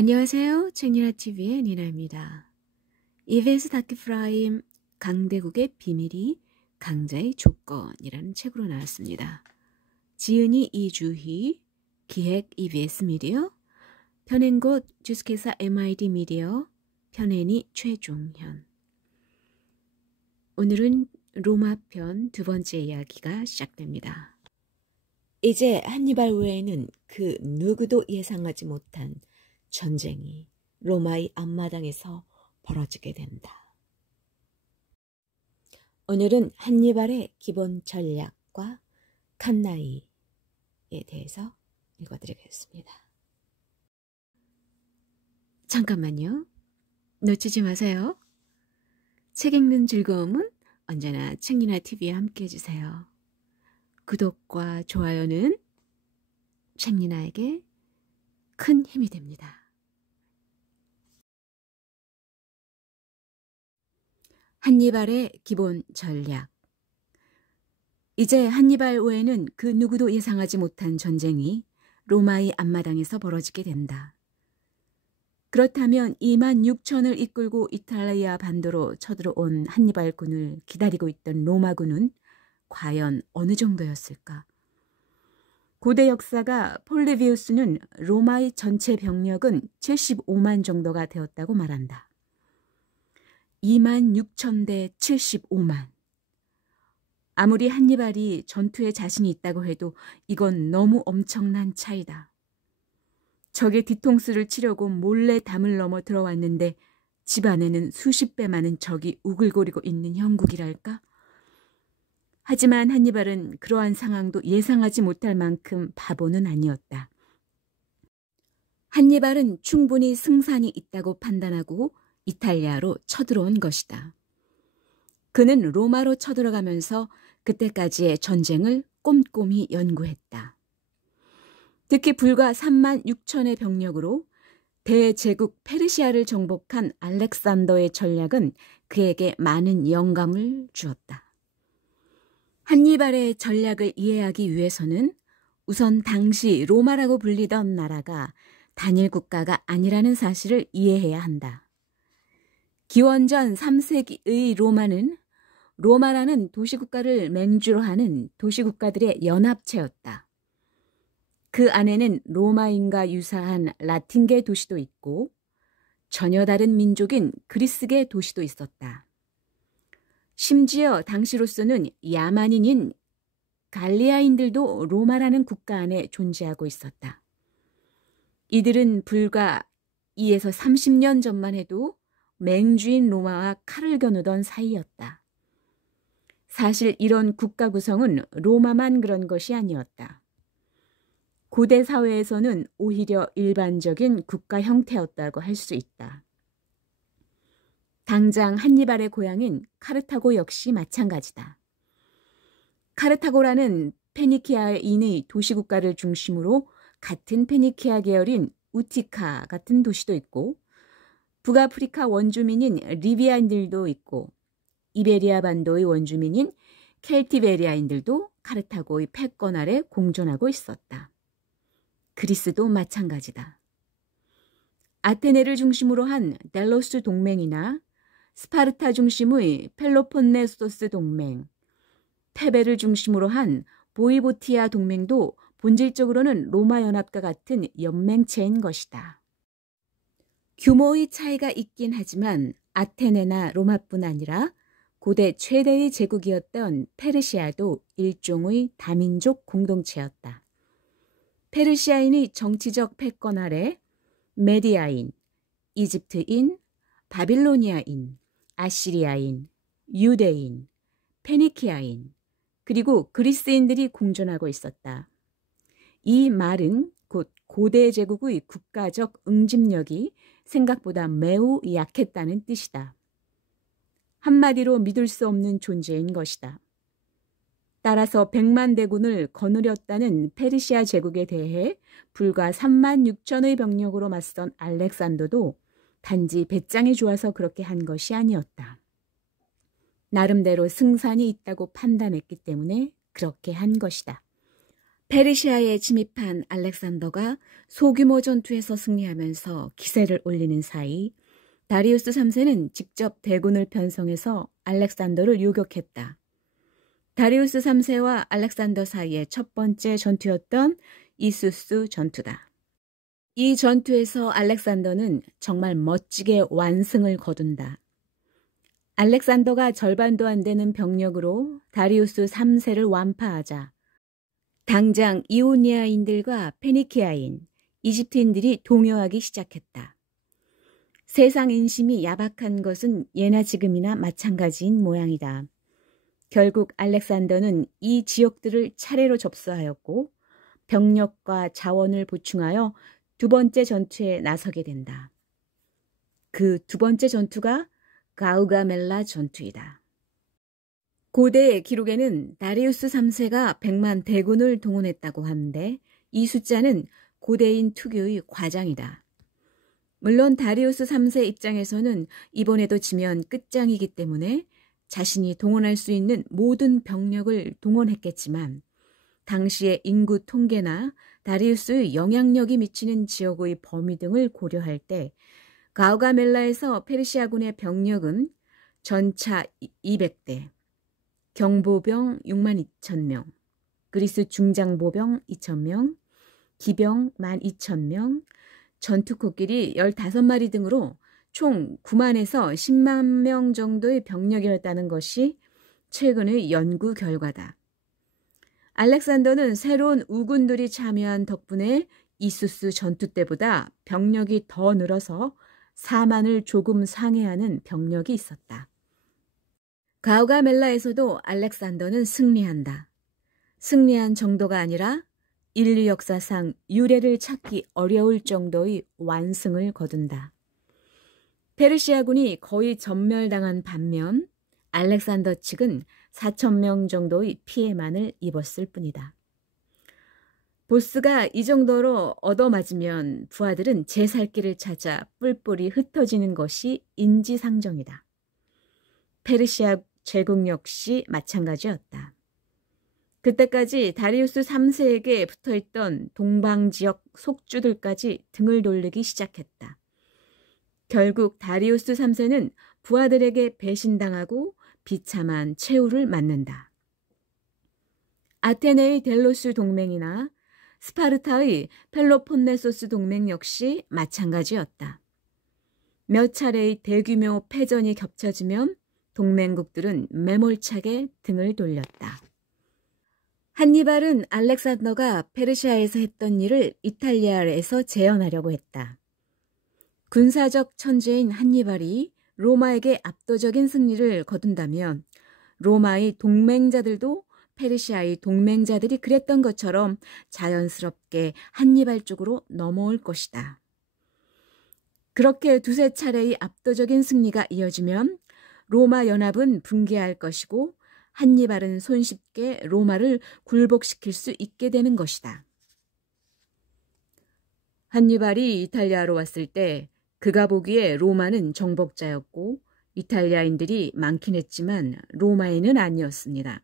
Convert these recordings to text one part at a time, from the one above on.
안녕하세요. 책니나TV의 니나입니다. EBS 다큐프라임 강대국의 비밀이 강자의 조건이라는 책으로 나왔습니다. 지은이 이주희, 기획 EBS 미디어, 편행곳 주식회사 MID 미디어, 편행이 최종현. 오늘은 로마편 두 번째 이야기가 시작됩니다. 이제 한니발 외에는 그 누구도 예상하지 못한 전쟁이 로마의 앞마당에서 벌어지게 된다. 오늘은 한니발의 기본 전략과 칸나이에 대해서 읽어드리겠습니다. 잠깐만요. 놓치지 마세요. 책 읽는 즐거움은 언제나 책니나TV와 함께 해주세요. 구독과 좋아요는 책니나에게 큰 힘이 됩니다. 한니발의 기본 전략. 이제 한니발 외에는 그 누구도 예상하지 못한 전쟁이 로마의 앞마당에서 벌어지게 된다. 그렇다면 2만 6천을 이끌고 이탈리아 반도로 쳐들어온 한니발 군을 기다리고 있던 로마군은 과연 어느 정도였을까? 고대 역사가 폴리비우스는 로마의 전체 병력은 75만 정도가 되었다고 말한다. 2만 6천 대 75만. 아무리 한니발이 전투에 자신이 있다고 해도 이건 너무 엄청난 차이다. 적의 뒤통수를 치려고 몰래 담을 넘어 들어왔는데 집 안에는 수십 배 많은 적이 우글거리고 있는 형국이랄까? 하지만 한니발은 그러한 상황도 예상하지 못할 만큼 바보는 아니었다. 한니발은 충분히 승산이 있다고 판단하고 이탈리아로 쳐들어온 것이다. 그는 로마로 쳐들어가면서 그때까지의 전쟁을 꼼꼼히 연구했다. 특히 불과 3만 6천의 병력으로 대제국 페르시아를 정복한 알렉산더의 전략은 그에게 많은 영감을 주었다. 한니발의 전략을 이해하기 위해서는 우선 당시 로마라고 불리던 나라가 단일 국가가 아니라는 사실을 이해해야 한다. 기원전 3세기의 로마는 로마라는 도시국가를 맹주로 하는 도시국가들의 연합체였다. 그 안에는 로마인과 유사한 라틴계 도시도 있고 전혀 다른 민족인 그리스계 도시도 있었다. 심지어 당시로서는 야만인인 갈리아인들도 로마라는 국가 안에 존재하고 있었다. 이들은 불과 2에서 30년 전만 해도 맹주인 로마와 칼을 겨누던 사이였다. 사실 이런 국가 구성은 로마만 그런 것이 아니었다. 고대 사회에서는 오히려 일반적인 국가 형태였다고 할 수 있다. 당장 한니발의 고향인 카르타고 역시 마찬가지다. 카르타고라는 페니키아인의 도시국가를 중심으로 같은 페니키아 계열인 우티카 같은 도시도 있고 북아프리카 원주민인 리비아인들도 있고 이베리아 반도의 원주민인 켈티베리아인들도 카르타고의 패권 아래 공존하고 있었다. 그리스도 마찬가지다. 아테네를 중심으로 한 델로스 동맹이나 스파르타 중심의 펠로폰네소스 동맹, 테베를 중심으로 한 보이보티아 동맹도 본질적으로는 로마 연합과 같은 연맹체인 것이다. 규모의 차이가 있긴 하지만 아테네나 로마뿐 아니라 고대 최대의 제국이었던 페르시아도 일종의 다민족 공동체였다. 페르시아인의 정치적 패권 아래 메디아인, 이집트인, 바빌로니아인, 아시리아인, 유대인, 페니키아인, 그리고 그리스인들이 공존하고 있었다. 이 말은 곧 고대 제국의 국가적 응집력이 생각보다 매우 약했다는 뜻이다. 한마디로 믿을 수 없는 존재인 것이다. 따라서 100만 대군을 거느렸다는 페르시아 제국에 대해 불과 3만 6천의 병력으로 맞선 알렉산더도 단지 배짱이 좋아서 그렇게 한 것이 아니었다. 나름대로 승산이 있다고 판단했기 때문에 그렇게 한 것이다. 페르시아에 침입한 알렉산더가 소규모 전투에서 승리하면서 기세를 올리는 사이 다리우스 3세는 직접 대군을 편성해서 알렉산더를 요격했다. 다리우스 3세와 알렉산더 사이의 첫 번째 전투였던 이수스 전투다. 이 전투에서 알렉산더는 정말 멋지게 완승을 거둔다. 알렉산더가 절반도 안 되는 병력으로 다리우스 3세를 완파하자 당장 이오니아인들과 페니키아인, 이집트인들이 동요하기 시작했다. 세상 인심이 야박한 것은 예나 지금이나 마찬가지인 모양이다. 결국 알렉산더는 이 지역들을 차례로 접수하였고 병력과 자원을 보충하여 두 번째 전투에 나서게 된다. 그 두 번째 전투가 가우가멜라 전투이다. 고대 기록에는 다리우스 3세가 100만 대군을 동원했다고 하는데 이 숫자는 고대인 특유의 과장이다. 물론 다리우스 3세 입장에서는 이번에도 지면 끝장이기 때문에 자신이 동원할 수 있는 모든 병력을 동원했겠지만 당시의 인구 통계나 다리우스의 영향력이 미치는 지역의 범위 등을 고려할 때 가우가멜라에서 페르시아군의 병력은 전차 200대, 경보병 6만 2천 명, 그리스 중장보병 2천 명, 기병 1만 2천 명, 전투코끼리 15마리 등으로 총 9만에서 10만 명 정도의 병력이었다는 것이 최근의 연구 결과다. 알렉산더는 새로운 우군들이 참여한 덕분에 이수스 전투 때보다 병력이 더 늘어서 4만을 조금 상회하는 병력이 있었다. 가우가멜라에서도 알렉산더는 승리한다. 승리한 정도가 아니라 인류 역사상 유례를 찾기 어려울 정도의 완승을 거둔다. 페르시아군이 거의 전멸당한 반면 알렉산더 측은 4천 명 정도의 피해만을 입었을 뿐이다. 보스가 이 정도로 얻어맞으면 부하들은 제 살 길을 찾아 뿔뿔이 흩어지는 것이 인지상정이다. 페르시아 제국 역시 마찬가지였다. 그때까지 다리우스 3세에게 붙어있던 동방지역 속주들까지 등을 돌리기 시작했다. 결국 다리우스 3세는 부하들에게 배신당하고 비참한 최후를 맞는다. 아테네의 델로스 동맹이나 스파르타의 펠로폰네소스 동맹 역시 마찬가지였다. 몇 차례의 대규모 패전이 겹쳐지면 동맹국들은 매몰차게 등을 돌렸다. 한니발은 알렉산더가 페르시아에서 했던 일을 이탈리아에서 재현하려고 했다. 군사적 천재인 한니발이 로마에게 압도적인 승리를 거둔다면 로마의 동맹자들도 페르시아의 동맹자들이 그랬던 것처럼 자연스럽게 한니발 쪽으로 넘어올 것이다. 그렇게 두세 차례의 압도적인 승리가 이어지면 로마 연합은 붕괴할 것이고 한니발은 손쉽게 로마를 굴복시킬 수 있게 되는 것이다. 한니발이 이탈리아로 왔을 때 그가 보기에 로마는 정복자였고 이탈리아인들이 많긴 했지만 로마인은 아니었습니다.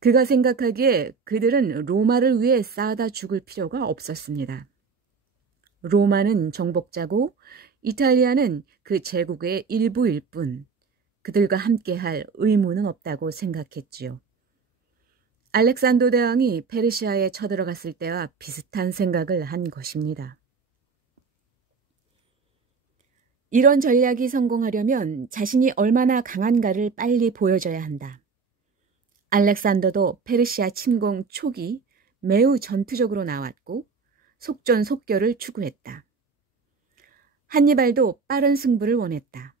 그가 생각하기에 그들은 로마를 위해 싸우다 죽을 필요가 없었습니다. 로마는 정복자고 이탈리아는 그 제국의 일부일 뿐 그들과 함께할 의무는 없다고 생각했지요. 알렉산더 대왕이 페르시아에 쳐들어갔을 때와 비슷한 생각을 한 것입니다. 이런 전략이 성공하려면 자신이 얼마나 강한가를 빨리 보여줘야 한다. 알렉산더도 페르시아 침공 초기 매우 전투적으로 나왔고 속전속결을 추구했다. 한니발도 빠른 승부를 원했다.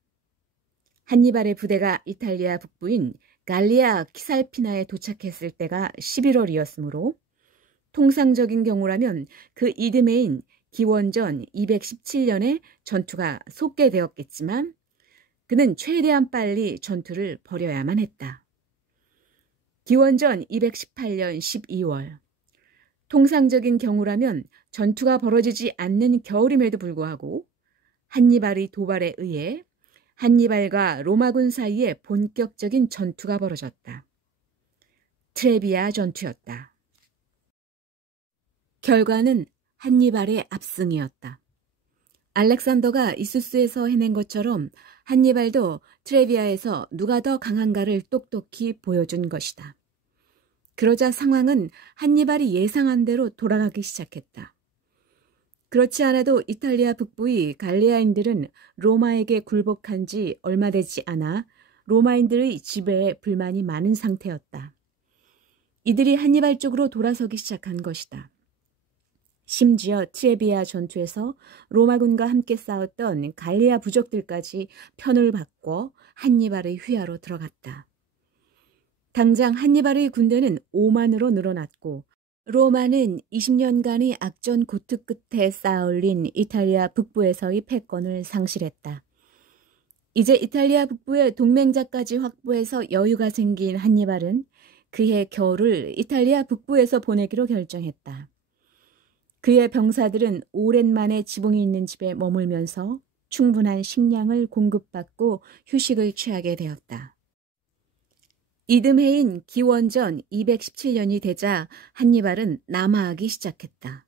한니발의 부대가 이탈리아 북부인 갈리아 키살피나에 도착했을 때가 11월이었으므로 통상적인 경우라면 그 이듬해인 기원전 217년에 전투가 속개되었겠지만 그는 최대한 빨리 전투를 벌여야만 했다. 기원전 218년 12월 통상적인 경우라면 전투가 벌어지지 않는 겨울임에도 불구하고 한니발의 도발에 의해 한니발과 로마군 사이에 본격적인 전투가 벌어졌다. 트레비아 전투였다. 결과는 한니발의 압승이었다. 알렉산더가 이수스에서 해낸 것처럼 한니발도 트레비아에서 누가 더 강한가를 똑똑히 보여준 것이다. 그러자 상황은 한니발이 예상한 대로 돌아가기 시작했다. 그렇지 않아도 이탈리아 북부의 갈리아인들은 로마에게 굴복한 지 얼마 되지 않아 로마인들의 지배에 불만이 많은 상태였다. 이들이 한니발 쪽으로 돌아서기 시작한 것이다. 심지어 트레비아 전투에서 로마군과 함께 싸웠던 갈리아 부족들까지 편을 바꿔 한니발의 휘하로 들어갔다. 당장 한니발의 군대는 5만으로 늘어났고 로마는 20년간의 악전 고투 끝에 쌓아올린 이탈리아 북부에서의 패권을 상실했다. 이제 이탈리아 북부의 동맹자까지 확보해서 여유가 생긴 한니발은 그해 겨울을 이탈리아 북부에서 보내기로 결정했다. 그의 병사들은 오랜만에 지붕이 있는 집에 머물면서 충분한 식량을 공급받고 휴식을 취하게 되었다. 이듬해인 기원전 217년이 되자 한니발은 남하하기 시작했다.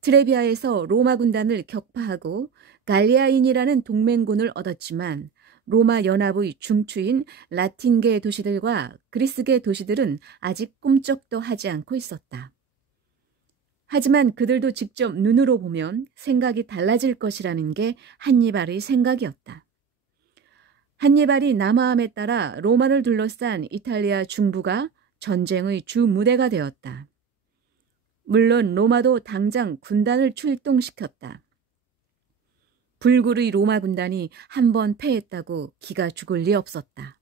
트레비아에서 로마 군단을 격파하고 갈리아인이라는 동맹군을 얻었지만 로마 연합의 중추인 라틴계 도시들과 그리스계 도시들은 아직 꿈쩍도 하지 않고 있었다. 하지만 그들도 직접 눈으로 보면 생각이 달라질 것이라는 게 한니발의 생각이었다. 한니발이 남하함에 따라 로마를 둘러싼 이탈리아 중부가 전쟁의 주 무대가 되었다. 물론 로마도 당장 군단을 출동시켰다. 불굴의 로마 군단이 한 번 패했다고 기가 죽을 리 없었다.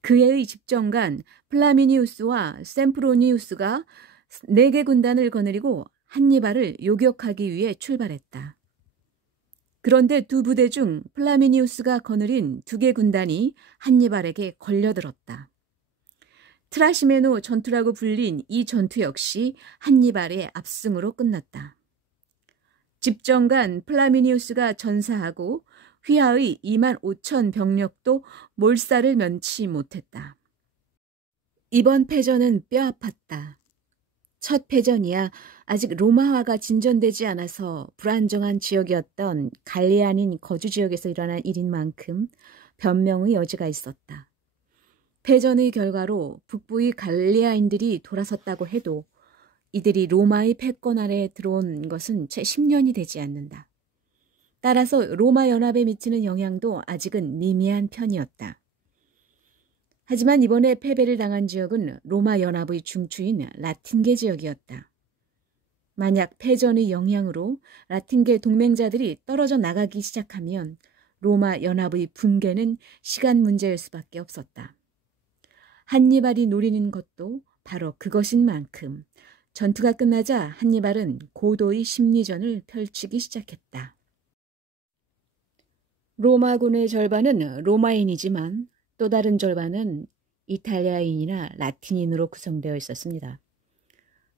그해의 집정관 플라미니우스와 셈프로니우스가 4개 군단을 거느리고 한니발을 요격하기 위해 출발했다. 그런데 두 부대 중 플라미니우스가 거느린 2개 군단이 한니발에게 걸려들었다. 트라시메노 전투라고 불린 이 전투 역시 한니발의 압승으로 끝났다. 집정관 플라미니우스가 전사하고 휘하의 2만 5천 병력도 몰살을 면치 못했다. 이번 패전은 뼈아팠다. 첫 패전이야 아직 로마화가 진전되지 않아서 불안정한 지역이었던 갈리아닌 거주 지역에서 일어난 일인 만큼 변명의 여지가 있었다. 패전의 결과로 북부의 갈리아인들이 돌아섰다고 해도 이들이 로마의 패권 아래에 들어온 것은 채 10년이 되지 않는다. 따라서 로마 연합에 미치는 영향도 아직은 미미한 편이었다. 하지만 이번에 패배를 당한 지역은 로마 연합의 중추인 라틴계 지역이었다. 만약 패전의 영향으로 라틴계 동맹자들이 떨어져 나가기 시작하면 로마 연합의 붕괴는 시간 문제일 수밖에 없었다. 한니발이 노리는 것도 바로 그것인 만큼 전투가 끝나자 한니발은 고도의 심리전을 펼치기 시작했다. 로마군의 절반은 로마인이지만 또 다른 절반은 이탈리아인이나 라틴인으로 구성되어 있었습니다.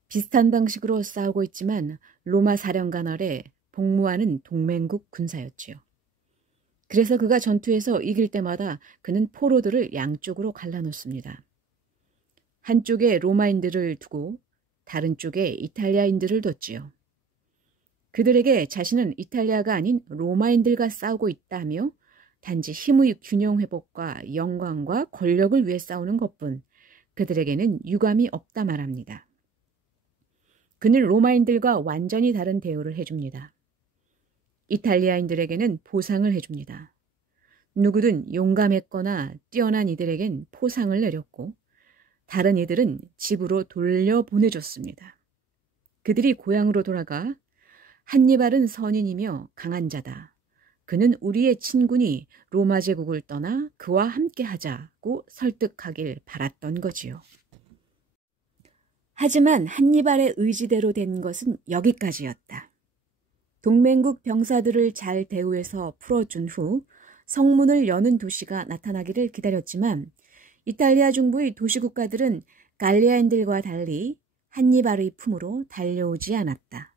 비슷한 방식으로 싸우고 있지만 로마 사령관 아래 복무하는 동맹국 군사였지요. 그래서 그가 전투에서 이길 때마다 그는 포로들을 양쪽으로 갈라놓습니다. 한쪽에 로마인들을 두고 다른 쪽에 이탈리아인들을 뒀지요. 그들에게 자신은 이탈리아가 아닌 로마인들과 싸우고 있다며 단지 힘의 균형 회복과 영광과 권력을 위해 싸우는 것뿐 그들에게는 유감이 없다 말합니다. 그는 로마인들과 완전히 다른 대우를 해줍니다. 이탈리아인들에게는 보상을 해줍니다. 누구든 용감했거나 뛰어난 이들에겐 포상을 내렸고 다른 이들은 집으로 돌려보내줬습니다. 그들이 고향으로 돌아가 한니발은 선인이며 강한 자다. 그는 우리의 친구니 로마 제국을 떠나 그와 함께 하자고 설득하길 바랐던 거지요. 하지만 한니발의 의지대로 된 것은 여기까지였다. 동맹국 병사들을 잘 대우해서 풀어준 후 성문을 여는 도시가 나타나기를 기다렸지만 이탈리아 중부의 도시국가들은 갈리아인들과 달리 한니발의 품으로 달려오지 않았다.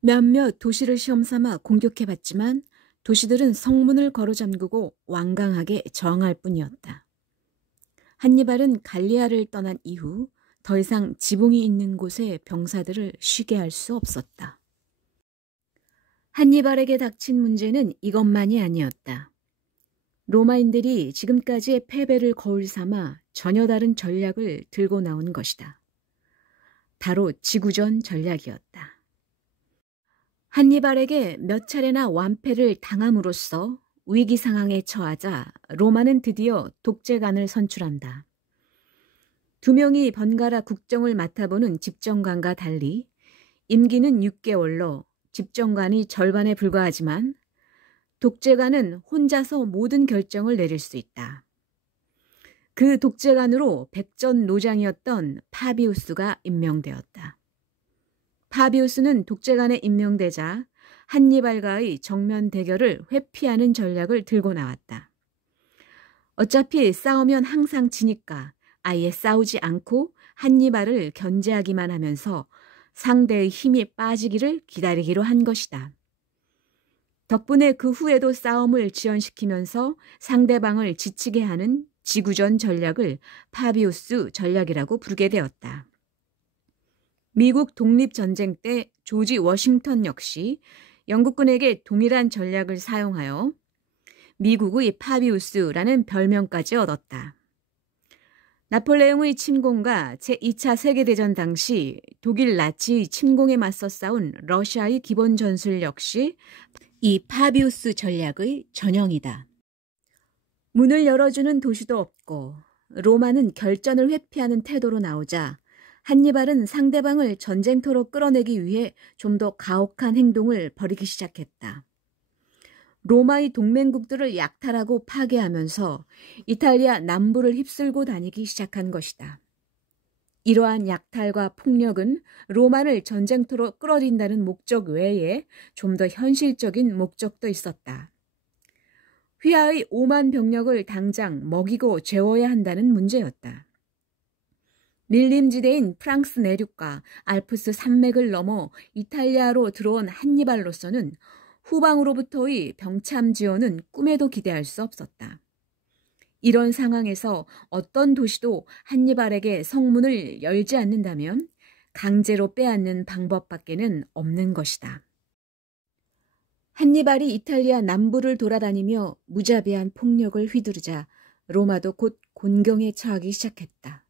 몇몇 도시를 시험삼아 공격해봤지만 도시들은 성문을 걸어잠그고 완강하게 저항할 뿐이었다. 한니발은 갈리아를 떠난 이후 더 이상 지붕이 있는 곳에 병사들을 쉬게 할 수 없었다. 한니발에게 닥친 문제는 이것만이 아니었다. 로마인들이 지금까지의 패배를 거울 삼아 전혀 다른 전략을 들고 나온 것이다. 바로 지구전 전략이었다. 한니발에게 몇 차례나 완패를 당함으로써 위기 상황에 처하자 로마는 드디어 독재관을 선출한다. 2명이 번갈아 국정을 맡아보는 집정관과 달리 임기는 6개월로 집정관이 절반에 불과하지만 독재관은 혼자서 모든 결정을 내릴 수 있다. 그 독재관으로 백전노장이었던 파비우스가 임명되었다. 파비우스는 독재관에 임명되자 한니발과의 정면 대결을 회피하는 전략을 들고 나왔다. 어차피 싸우면 항상 지니까 아예 싸우지 않고 한니발을 견제하기만 하면서 상대의 힘이 빠지기를 기다리기로 한 것이다. 덕분에 그 후에도 싸움을 지연시키면서 상대방을 지치게 하는 지구전 전략을 파비우스 전략이라고 부르게 되었다. 미국 독립전쟁 때 조지 워싱턴 역시 영국군에게 동일한 전략을 사용하여 미국의 파비우스라는 별명까지 얻었다. 나폴레옹의 침공과 제2차 세계대전 당시 독일 나치의 침공에 맞서 싸운 러시아의 기본 전술 역시 이 파비우스 전략의 전형이다. 문을 열어주는 도시도 없고 로마는 결전을 회피하는 태도로 나오자 한니발은 상대방을 전쟁터로 끌어내기 위해 좀 더 가혹한 행동을 벌이기 시작했다. 로마의 동맹국들을 약탈하고 파괴하면서 이탈리아 남부를 휩쓸고 다니기 시작한 것이다. 이러한 약탈과 폭력은 로마를 전쟁터로 끌어들인다는 목적 외에 좀 더 현실적인 목적도 있었다. 휘하의 5만 병력을 당장 먹이고 재워야 한다는 문제였다. 밀림지대인 프랑스 내륙과 알프스 산맥을 넘어 이탈리아로 들어온 한니발로서는 후방으로부터의 병참 지원은 꿈에도 기대할 수 없었다. 이런 상황에서 어떤 도시도 한니발에게 성문을 열지 않는다면 강제로 빼앗는 방법밖에는 없는 것이다. 한니발이 이탈리아 남부를 돌아다니며 무자비한 폭력을 휘두르자 로마도 곧 곤경에 처하기 시작했다.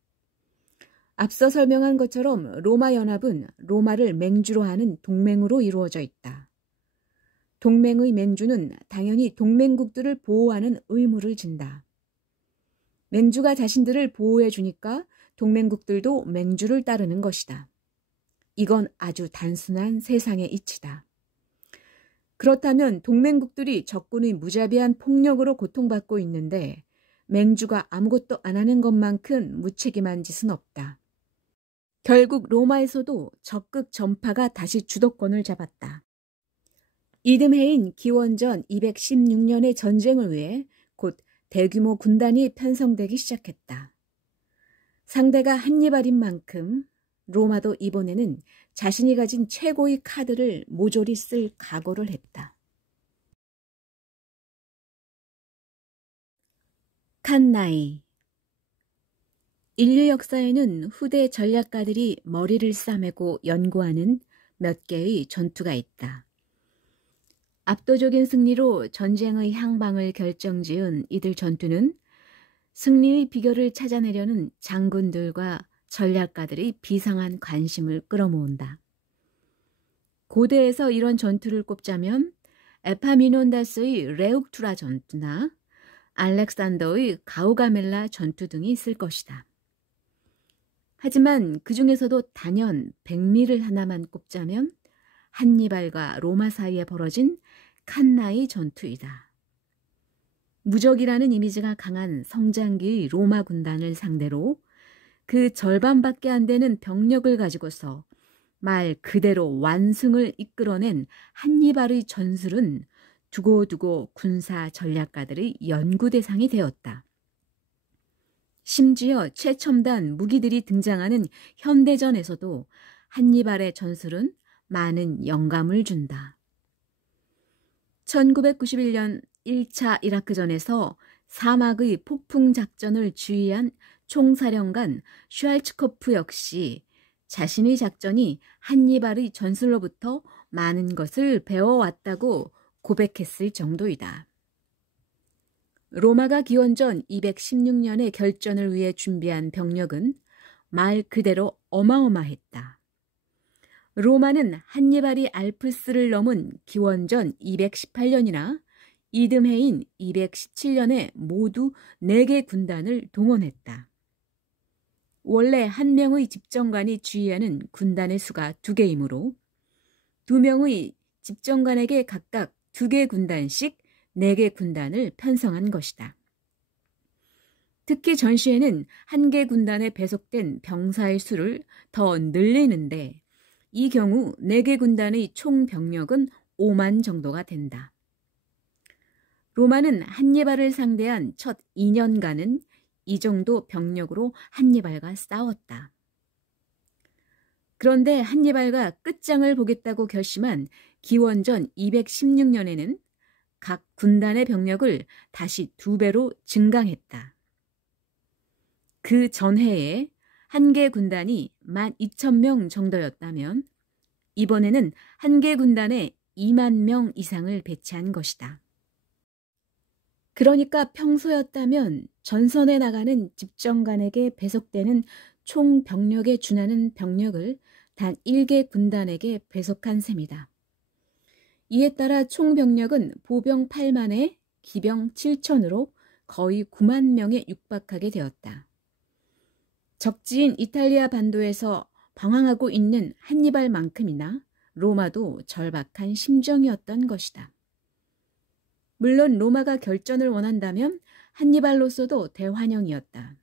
앞서 설명한 것처럼 로마 연합은 로마를 맹주로 하는 동맹으로 이루어져 있다. 동맹의 맹주는 당연히 동맹국들을 보호하는 의무를 진다. 맹주가 자신들을 보호해 주니까 동맹국들도 맹주를 따르는 것이다. 이건 아주 단순한 세상의 이치다. 그렇다면 동맹국들이 적군의 무자비한 폭력으로 고통받고 있는데 맹주가 아무것도 안 하는 것만큼 무책임한 짓은 없다. 결국 로마에서도 적극 전파가 다시 주도권을 잡았다. 이듬해인 기원전 216년의 전쟁을 위해 곧 대규모 군단이 편성되기 시작했다. 상대가 한니발인 만큼 로마도 이번에는 자신이 가진 최고의 카드를 모조리 쓸 각오를 했다. 칸나이. 인류 역사에는 후대 전략가들이 머리를 싸매고 연구하는 몇 개의 전투가 있다. 압도적인 승리로 전쟁의 향방을 결정지은 이들 전투는 승리의 비결을 찾아내려는 장군들과 전략가들의 비상한 관심을 끌어모은다. 고대에서 이런 전투를 꼽자면 에파미논다스의 레욱투라 전투나 알렉산더의 가우가멜라 전투 등이 있을 것이다. 하지만 그 중에서도 단연 백미를 하나만 꼽자면 한니발과 로마 사이에 벌어진 칸나이 전투이다. 무적이라는 이미지가 강한 성장기의 로마 군단을 상대로 그 절반밖에 안 되는 병력을 가지고서 말 그대로 완승을 이끌어낸 한니발의 전술은 두고두고 군사 전략가들의 연구 대상이 되었다. 심지어 최첨단 무기들이 등장하는 현대전에서도 한니발의 전술은 많은 영감을 준다. 1991년 1차 이라크전에서 사막의 폭풍 작전을 주의한 총사령관 슈왈츠코프 역시 자신의 작전이 한니발의 전술로부터 많은 것을 배워왔다고 고백했을 정도이다. 로마가 기원전 216년의 결전을 위해 준비한 병력은 말 그대로 어마어마했다. 로마는 한니발이 알프스를 넘은 기원전 218년이나 이듬해인 217년에 모두 4개 군단을 동원했다. 원래 한 명의 집정관이 지휘하는 군단의 수가 2개이므로 2명의 집정관에게 각각 2개 군단씩 4개 군단을 편성한 것이다. 특히 전시에는 1개 군단에 배속된 병사의 수를 더 늘리는데 이 경우 4개 군단의 총 병력은 5만 정도가 된다. 로마는 한니발을 상대한 첫 2년간은 이 정도 병력으로 한니발과 싸웠다. 그런데 한니발과 끝장을 보겠다고 결심한 기원전 216년에는 각 군단의 병력을 다시 2배로 증강했다. 그 전해에 1개 군단이 12,000명 정도였다면 이번에는 1개 군단에 2만 명 이상을 배치한 것이다. 그러니까 평소였다면 전선에 나가는 집정관에게 배속되는 총 병력에 준하는 병력을 단 1개 군단에게 배속한 셈이다. 이에 따라 총 병력은 보병 8만에 기병 7천으로 거의 9만 명에 육박하게 되었다. 적지인 이탈리아 반도에서 방황하고 있는 한니발만큼이나 로마도 절박한 심정이었던 것이다. 물론 로마가 결전을 원한다면 한니발로서도 대환영이었다.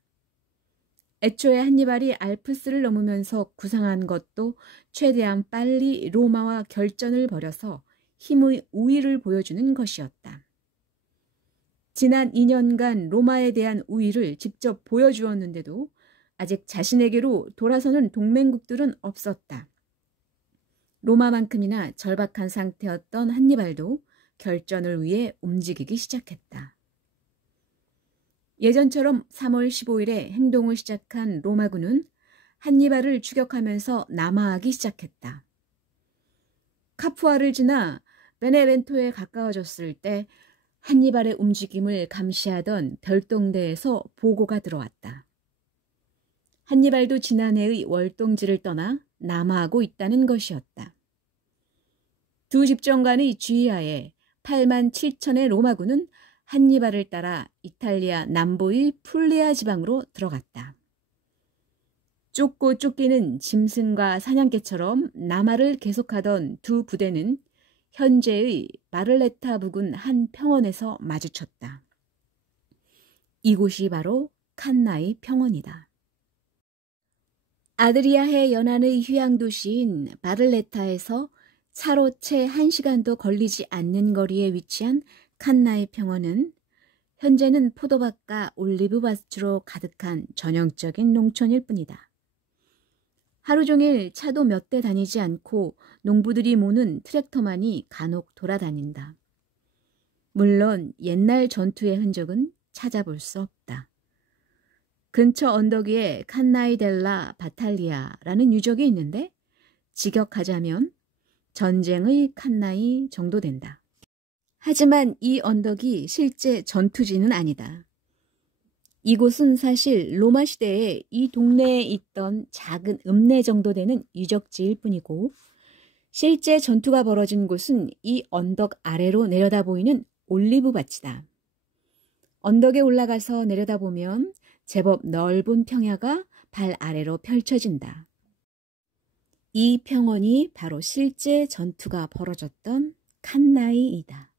애초에 한니발이 알프스를 넘으면서 구상한 것도 최대한 빨리 로마와 결전을 벌여서 힘의 우위를 보여주는 것이었다. 지난 2년간 로마에 대한 우위를 직접 보여주었는데도 아직 자신에게로 돌아서는 동맹국들은 없었다. 로마만큼이나 절박한 상태였던 한니발도 결전을 위해 움직이기 시작했다. 예전처럼 3월 15일에 행동을 시작한 로마군은 한니발을 추격하면서 남하하기 시작했다. 카푸아를 지나 베네벤토에 가까워졌을 때 한니발의 움직임을 감시하던 별동대에서 보고가 들어왔다. 한니발도 지난해의 월동지를 떠나 남하하고 있다는 것이었다. 두 집정관의 지휘하에 8만 7천의 로마군은 한니발을 따라 이탈리아 남부의 풀리아 지방으로 들어갔다. 쫓고 쫓기는 짐승과 사냥개처럼 남하를 계속하던 두 부대는 현재의 바를레타 부근 한 평원에서 마주쳤다. 이곳이 바로 칸나이 평원이다. 아드리아해 연안의 휴양도시인 바를레타에서 차로 채 1시간도 걸리지 않는 거리에 위치한 칸나이 평원은 현재는 포도밭과 올리브밭으로 가득한 전형적인 농촌일 뿐이다. 하루 종일 차도 몇 대 다니지 않고 농부들이 모는 트랙터만이 간혹 돌아다닌다. 물론 옛날 전투의 흔적은 찾아볼 수 없다. 근처 언덕 위에 칸나이 델라 바탈리아라는 유적이 있는데 직역하자면 전쟁의 칸나이 정도 된다. 하지만 이 언덕이 실제 전투지는 아니다. 이곳은 사실 로마 시대에 이 동네에 있던 작은 읍내 정도 되는 유적지일 뿐이고 실제 전투가 벌어진 곳은 이 언덕 아래로 내려다 보이는 올리브밭이다. 언덕에 올라가서 내려다보면 제법 넓은 평야가 발 아래로 펼쳐진다. 이 평원이 바로 실제 전투가 벌어졌던 칸나이이다.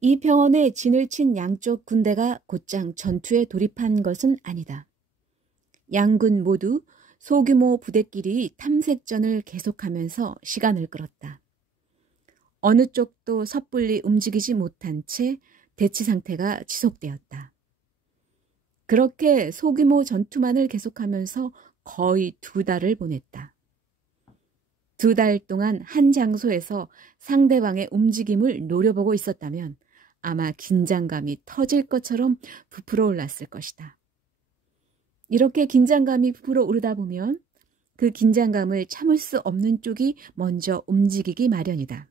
이 평원에 진을 친 양쪽 군대가 곧장 전투에 돌입한 것은 아니다. 양군 모두 소규모 부대끼리 탐색전을 계속하면서 시간을 끌었다. 어느 쪽도 섣불리 움직이지 못한 채 대치 상태가 지속되었다. 그렇게 소규모 전투만을 계속하면서 거의 2달을 보냈다. 2달 동안 한 장소에서 상대방의 움직임을 노려보고 있었다면 아마 긴장감이 터질 것처럼 부풀어 올랐을 것이다. 이렇게 긴장감이 부풀어 오르다 보면 그 긴장감을 참을 수 없는 쪽이 먼저 움직이기 마련이다.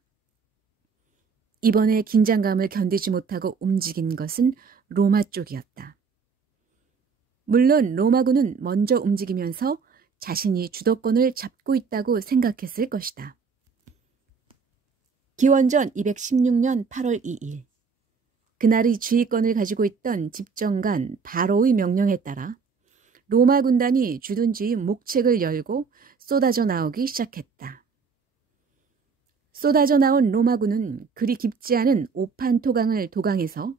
이번에 긴장감을 견디지 못하고 움직인 것은 로마 쪽이었다. 물론 로마군은 먼저 움직이면서 자신이 주도권을 잡고 있다고 생각했을 것이다. 기원전 216년 8월 2일, 그날의 지휘권을 가지고 있던 집정관 바로의 명령에 따라 로마 군단이 주둔지의 목책을 열고 쏟아져 나오기 시작했다. 쏟아져 나온 로마군은 그리 깊지 않은 오판토강을 도강해서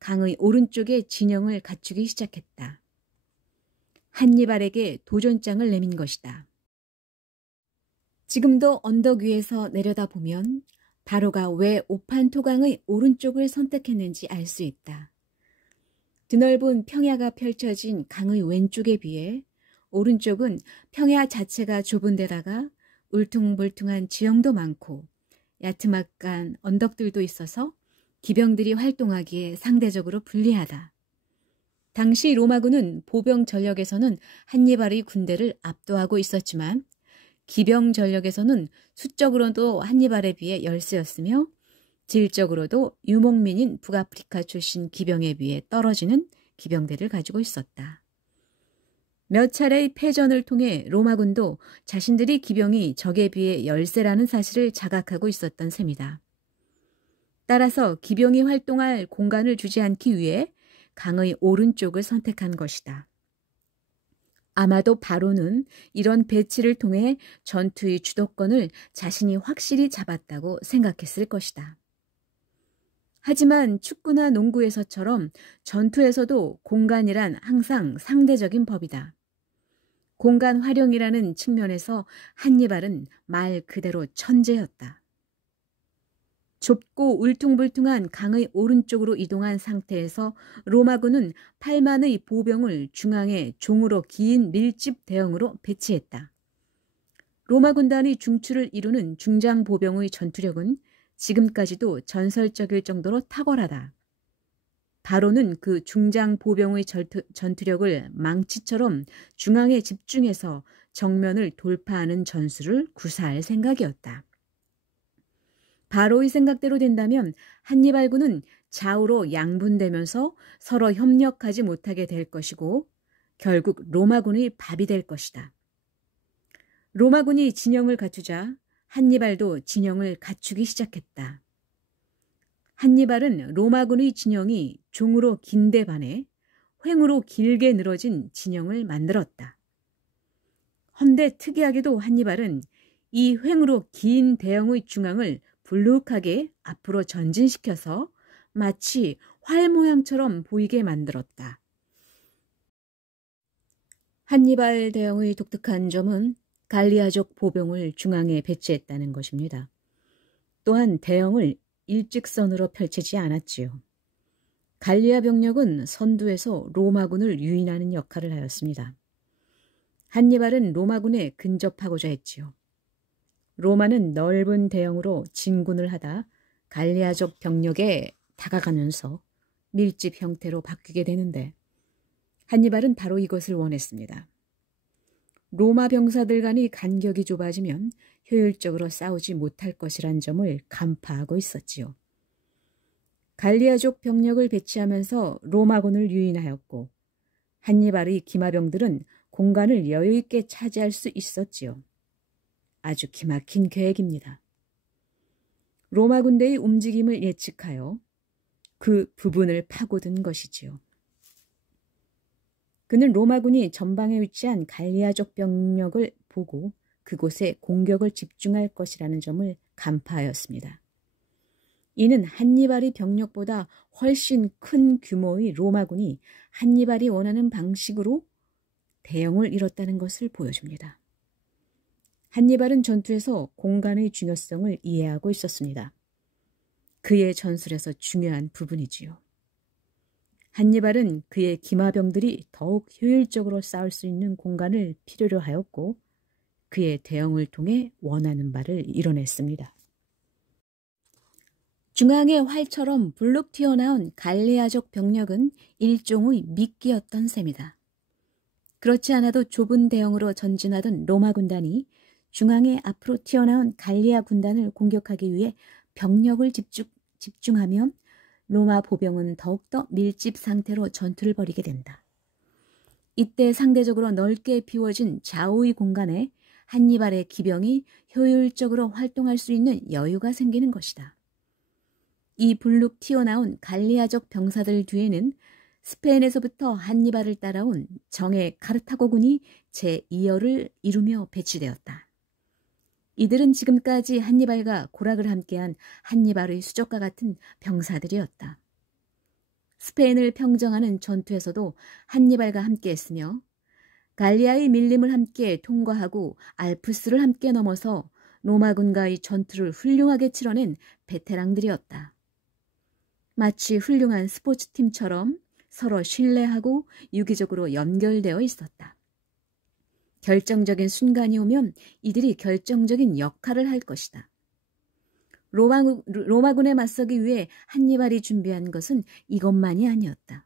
강의 오른쪽에 진영을 갖추기 시작했다. 한니발에게 도전장을 내민 것이다. 지금도 언덕 위에서 내려다보면 바로가 왜 오판토강의 오른쪽을 선택했는지 알 수 있다. 드넓은 평야가 펼쳐진 강의 왼쪽에 비해 오른쪽은 평야 자체가 좁은 데다가 울퉁불퉁한 지형도 많고 야트막한 언덕들도 있어서 기병들이 활동하기에 상대적으로 불리하다. 당시 로마군은 보병 전력에서는 한니발의 군대를 압도하고 있었지만 기병 전력에서는 수적으로도 한니발에 비해 열세였으며 질적으로도 유목민인 북아프리카 출신 기병에 비해 떨어지는 기병대를 가지고 있었다. 몇 차례의 패전을 통해 로마군도 자신들이 기병이 적에 비해 열세라는 사실을 자각하고 있었던 셈이다. 따라서 기병이 활동할 공간을 주지 않기 위해 강의 오른쪽을 선택한 것이다. 아마도 바로는 이런 배치를 통해 전투의 주도권을 자신이 확실히 잡았다고 생각했을 것이다. 하지만 축구나 농구에서처럼 전투에서도 공간이란 항상 상대적인 법이다. 공간 활용이라는 측면에서 한니발은 말 그대로 천재였다. 좁고 울퉁불퉁한 강의 오른쪽으로 이동한 상태에서 로마군은 8만의 보병을 중앙에 종으로 긴 밀집 대형으로 배치했다. 로마 군단의 중추를 이루는 중장 보병의 전투력은 지금까지도 전설적일 정도로 탁월하다. 바로는 그 중장 보병의 전투력을 망치처럼 중앙에 집중해서 정면을 돌파하는 전술을 구사할 생각이었다. 바로의 생각대로 된다면 한니발군은 좌우로 양분되면서 서로 협력하지 못하게 될 것이고 결국 로마군의 밥이 될 것이다. 로마군이 진영을 갖추자 한니발도 진영을 갖추기 시작했다. 한니발은 로마군의 진영이 종으로 긴데 반해 횡으로 길게 늘어진 진영을 만들었다. 헌데 특이하게도 한니발은 이 횡으로 긴 대형의 중앙을 불룩하게 앞으로 전진시켜서 마치 활 모양처럼 보이게 만들었다. 한니발 대형의 독특한 점은 갈리아족 보병을 중앙에 배치했다는 것입니다. 또한 대형을 일직선으로 펼치지 않았지요. 갈리아 병력은 선두에서 로마군을 유인하는 역할을 하였습니다. 한니발은 로마군에 근접하고자 했지요. 로마는 넓은 대형으로 진군을 하다 갈리아족 병력에 다가가면서 밀집 형태로 바뀌게 되는데 한니발은 바로 이것을 원했습니다. 로마 병사들 간의 간격이 좁아지면 효율적으로 싸우지 못할 것이란 점을 간파하고 있었지요. 갈리아족 병력을 배치하면서 로마군을 유인하였고 한니발의 기마병들은 공간을 여유있게 차지할 수 있었지요. 아주 기막힌 계획입니다. 로마 군대의 움직임을 예측하여 그 부분을 파고든 것이지요. 그는 로마군이 전방에 위치한 갈리아족 병력을 보고 그곳에 공격을 집중할 것이라는 점을 간파하였습니다. 이는 한니발의 병력보다 훨씬 큰 규모의 로마군이 한니발이 원하는 방식으로 대형을 이뤘다는 것을 보여줍니다. 한니발은 전투에서 공간의 중요성을 이해하고 있었습니다. 그의 전술에서 중요한 부분이지요. 한니발은 그의 기마병들이 더욱 효율적으로 싸울 수 있는 공간을 필요로 하였고 그의 대형을 통해 원하는 바를 이뤄냈습니다. 중앙의 활처럼 불룩 튀어나온 갈리아족 병력은 일종의 미끼였던 셈이다. 그렇지 않아도 좁은 대형으로 전진하던 로마 군단이 중앙에 앞으로 튀어나온 갈리아 군단을 공격하기 위해 병력을 집중하면 로마 보병은 더욱더 밀집 상태로 전투를 벌이게 된다. 이때 상대적으로 넓게 비워진 좌우의 공간에 한니발의 기병이 효율적으로 활동할 수 있는 여유가 생기는 것이다. 이 불룩 튀어나온 갈리아족 병사들 뒤에는 스페인에서부터 한니발을 따라온 정예 카르타고군이 제2여를 이루며 배치되었다. 이들은 지금까지 한니발과 고락을 함께한 한니발의 수족과 같은 병사들이었다. 스페인을 평정하는 전투에서도 한니발과 함께했으며 갈리아의 밀림을 함께 통과하고 알프스를 함께 넘어서 로마군과의 전투를 훌륭하게 치러낸 베테랑들이었다. 마치 훌륭한 스포츠팀처럼 서로 신뢰하고 유기적으로 연결되어 있었다. 결정적인 순간이 오면 이들이 결정적인 역할을 할 것이다. 로마군에 맞서기 위해 한니발이 준비한 것은 이것만이 아니었다.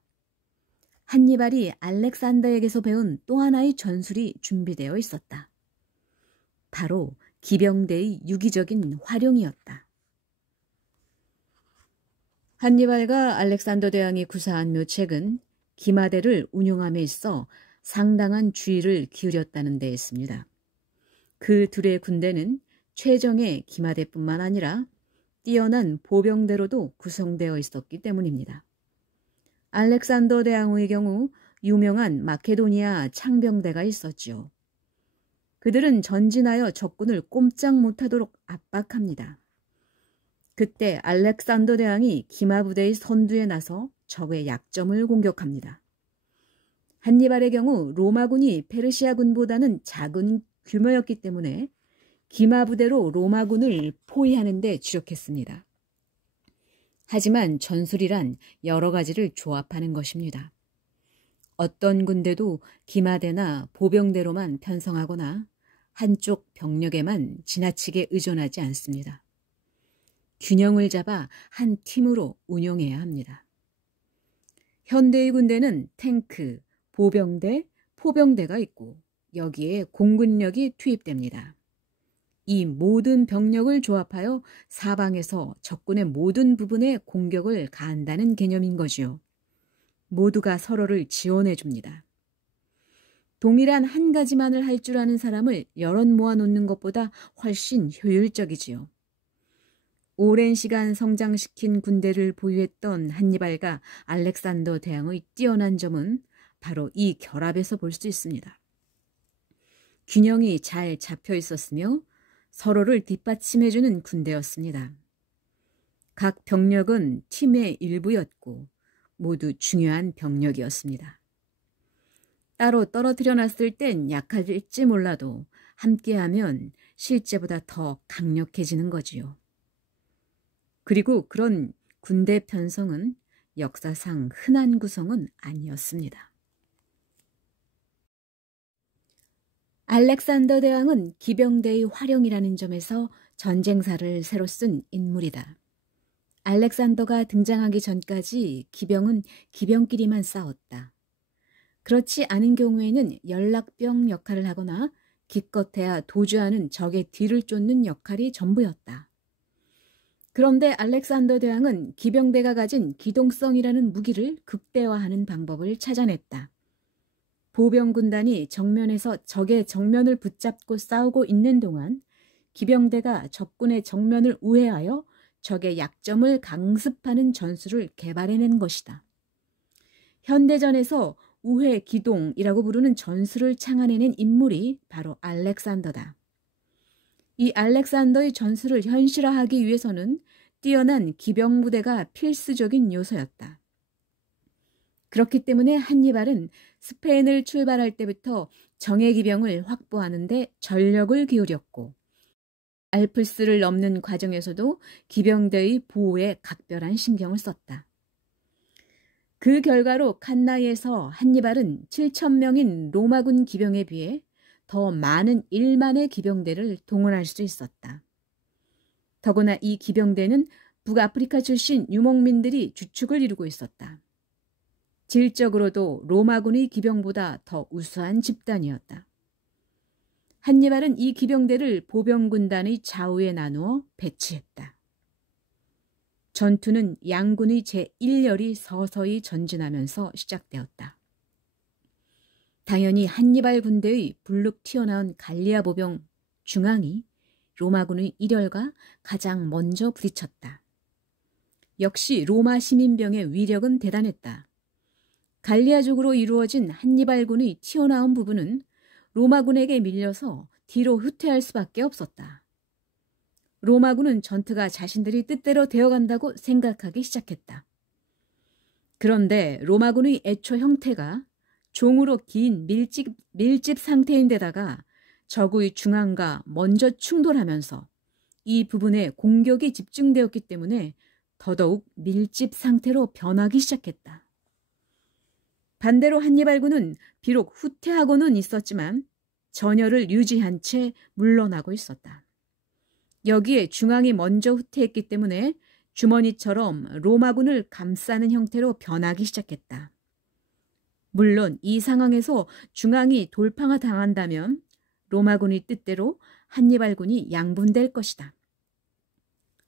한니발이 알렉산더에게서 배운 또 하나의 전술이 준비되어 있었다. 바로 기병대의 유기적인 활용이었다. 한니발과 알렉산더 대왕이 구사한 묘책은 기마대를 운용함에 있어 상당한 주의를 기울였다는 데 있습니다. 그 둘의 군대는 최정의 기마대뿐만 아니라 뛰어난 보병대로도 구성되어 있었기 때문입니다. 알렉산더 대왕의 경우 유명한 마케도니아 창병대가 있었지요. 그들은 전진하여 적군을 꼼짝 못하도록 압박합니다. 그때 알렉산더 대왕이 기마부대의 선두에 나서 적의 약점을 공격합니다. 한니발의 경우 로마군이 페르시아군보다는 작은 규모였기 때문에 기마부대로 로마군을 포위하는 데 주력했습니다. 하지만 전술이란 여러 가지를 조합하는 것입니다. 어떤 군대도 기마대나 보병대로만 편성하거나 한쪽 병력에만 지나치게 의존하지 않습니다. 균형을 잡아 한 팀으로 운용해야 합니다. 현대의 군대는 탱크, 보병대, 포병대가 있고 여기에 공군력이 투입됩니다. 이 모든 병력을 조합하여 사방에서 적군의 모든 부분에 공격을 가한다는 개념인 거지요. 모두가 서로를 지원해 줍니다. 동일한 한 가지만을 할 줄 아는 사람을 여럿 모아놓는 것보다 훨씬 효율적이지요. 오랜 시간 성장시킨 군대를 보유했던 한니발과 알렉산더 대왕의 뛰어난 점은 바로 이 결합에서 볼 수 있습니다. 균형이 잘 잡혀 있었으며 서로를 뒷받침해주는 군대였습니다. 각 병력은 팀의 일부였고 모두 중요한 병력이었습니다. 따로 떨어뜨려 놨을 땐 약할지 몰라도 함께하면 실제보다 더 강력해지는 거지요. 그리고 그런 군대 편성은 역사상 흔한 구성은 아니었습니다. 알렉산더 대왕은 기병대의 활용이라는 점에서 전쟁사를 새로 쓴 인물이다. 알렉산더가 등장하기 전까지 기병은 기병끼리만 싸웠다. 그렇지 않은 경우에는 연락병 역할을 하거나 기껏해야 도주하는 적의 뒤를 쫓는 역할이 전부였다. 그런데 알렉산더 대왕은 기병대가 가진 기동성이라는 무기를 극대화하는 방법을 찾아냈다. 보병 군단이 정면에서 적의 정면을 붙잡고 싸우고 있는 동안 기병대가 적군의 정면을 우회하여 적의 약점을 강습하는 전술을 개발해낸 것이다. 현대전에서 우회 기동이라고 부르는 전술을 창안해낸 인물이 바로 알렉산더다. 이 알렉산더의 전술을 현실화하기 위해서는 뛰어난 기병부대가 필수적인 요소였다. 그렇기 때문에 한니발은 스페인을 출발할 때부터 정예기병을 확보하는 데 전력을 기울였고 알프스를 넘는 과정에서도 기병대의 보호에 각별한 신경을 썼다. 그 결과로 칸나이에서 한니발은 7,000명인 로마군 기병에 비해 더 많은 1만의 기병대를 동원할 수 있었다. 더구나 이 기병대는 북아프리카 출신 유목민들이 주축을 이루고 있었다. 질적으로도 로마군의 기병보다 더 우수한 집단이었다. 한니발은 이 기병대를 보병군단의 좌우에 나누어 배치했다. 전투는 양군의 제1열이 서서히 전진하면서 시작되었다. 당연히 한니발 군대의 불룩 튀어나온 갈리아 보병 중앙이 로마군의 1열과 가장 먼저 부딪혔다. 역시 로마 시민병의 위력은 대단했다. 갈리아족으로 이루어진 한니발군의 튀어나온 부분은 로마군에게 밀려서 뒤로 후퇴할 수밖에 없었다. 로마군은 전투가 자신들이 뜻대로 되어간다고 생각하기 시작했다. 그런데 로마군의 애초 형태가 종으로 긴 밀집 상태인데다가 적의 중앙과 먼저 충돌하면서 이 부분에 공격이 집중되었기 때문에 더더욱 밀집 상태로 변하기 시작했다. 반대로 한니발군은 비록 후퇴하고는 있었지만 전열을 유지한 채 물러나고 있었다. 여기에 중앙이 먼저 후퇴했기 때문에 주머니처럼 로마군을 감싸는 형태로 변하기 시작했다. 물론 이 상황에서 중앙이 돌파가 당한다면 로마군의 뜻대로 한니발군이 양분될 것이다.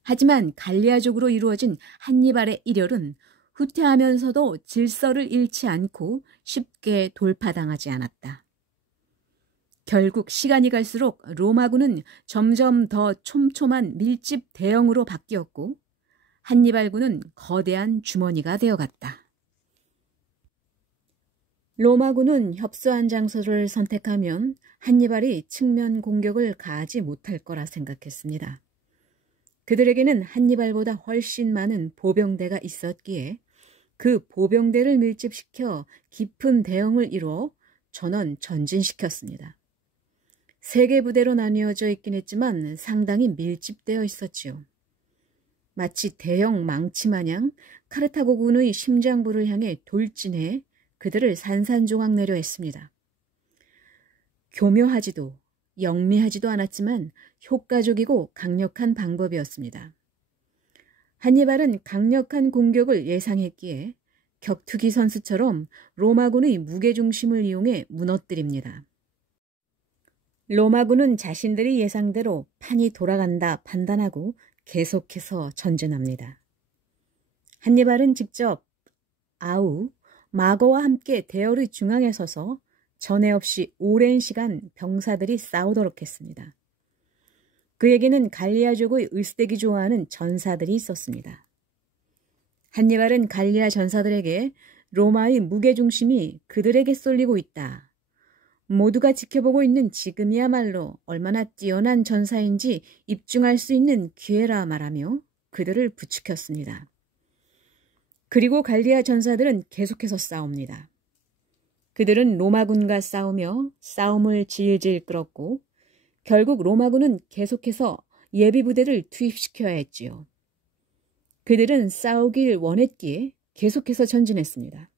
하지만 갈리아족으로 이루어진 한니발의 1열은 후퇴하면서도 질서를 잃지 않고 쉽게 돌파당하지 않았다. 결국 시간이 갈수록 로마군은 점점 더 촘촘한 밀집 대형으로 바뀌었고 한니발군은 거대한 주머니가 되어갔다. 로마군은 협소한 장소를 선택하면 한니발이 측면 공격을 가하지 못할 거라 생각했습니다. 그들에게는 한니발보다 훨씬 많은 보병대가 있었기에 그 보병대를 밀집시켜 깊은 대형을 이루어 전원 전진시켰습니다. 3개 부대로 나뉘어져 있긴 했지만 상당히 밀집되어 있었지요. 마치 대형 망치 마냥 카르타고군의 심장부를 향해 돌진해 그들을 산산조각 내려 했습니다. 교묘하지도 영리하지도 않았지만 효과적이고 강력한 방법이었습니다. 한니발은 강력한 공격을 예상했기에 격투기 선수처럼 로마군의 무게중심을 이용해 무너뜨립니다. 로마군은 자신들이 예상대로 판이 돌아간다 판단하고 계속해서 전진합니다. 한니발은 직접 아우, 마거와 함께 대열의 중앙에 서서 전에 없이 오랜 시간 병사들이 싸우도록 했습니다. 그에게는 갈리아족의 을스대기 좋아하는 전사들이 있었습니다. 한니발은 갈리아 전사들에게 로마의 무게중심이 그들에게 쏠리고 있다. 모두가 지켜보고 있는 지금이야말로 얼마나 뛰어난 전사인지 입증할 수 있는 기회라 말하며 그들을 부추겼습니다. 그리고 갈리아 전사들은 계속해서 싸웁니다. 그들은 로마군과 싸우며 싸움을 질질 끌었고 결국 로마군은 계속해서 예비부대를 투입시켜야 했지요. 그들은 싸우길 원했기에 계속해서 전진했습니다.